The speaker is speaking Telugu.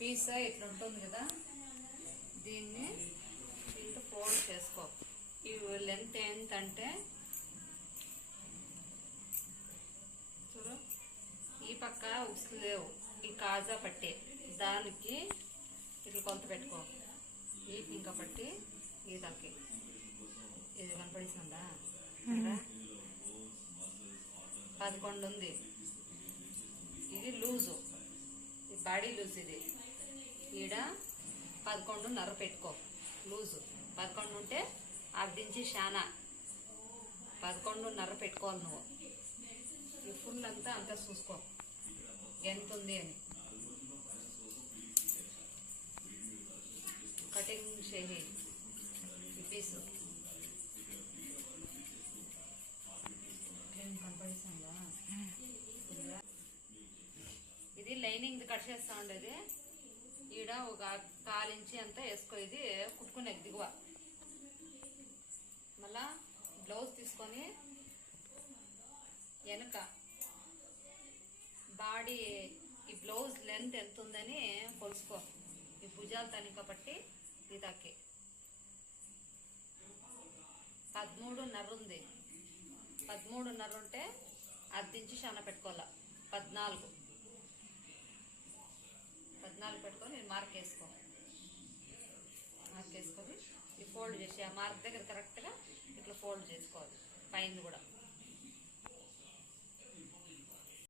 పీస్ ఇట్లా ఉంటుంది కదా దీన్ని దీంతో ఫోల్డ్ చేసుకో. ఈ లెంత్ ఎంత అంటే చూడు ఈ పక్క ఉక్స్ లేవు ఈ కాజా పట్టి దానికి ఇట్లా కొంత పెట్టుకో. ఈ ఇంకా పట్టి ఈ దాకి ఇది కనపడిస్తుందా పదకొండు ఉంది. ఇది లూజు. ఈ బాడీ లూజ్ ఇది. ఈడ పదకొండున్నర పెట్టుకో. లూజు. పదకొండు ఉంటే అర్ధించి శానా. పదకొండున్నర పెట్టుకోవాలి నువ్వు. ఈ ఫుల్ అంతా అంతా చూసుకో. ఎంత ఉంది అని. కటింగ్ చేయి. ఈ పీసు. ఇది లైనింగ్ కట్ చేస్తా ఉండేది. ఈడ ఒక కాలించి అంతా వేసుకో ఇది కుట్టుకునే దిగువ. మళ్ళా బ్లౌజ్ తీసుకొని వెనక బాడీ ఈ బ్లౌజ్ లెంత్ ఎంత ఉందని కొలుసుకో. ఈ భుజాలు తనిక పట్టి ఇదాకి పదమూడున్నర ఉంది. పదమూడున్నర ఉంటే అర్ధించి శాన పెట్టుకోవాలా. పద్నాలుగు. పద్నాలుగు పెట్టుకొని నేను మార్క్ వేసుకో. మార్క్ వేసుకొని ఈ ఫోల్డ్ చేసి ఆ మార్క్ దగ్గర కరెక్ట్గా ఇట్లా ఫోల్డ్ చేసుకోవాలి. పైన కూడా.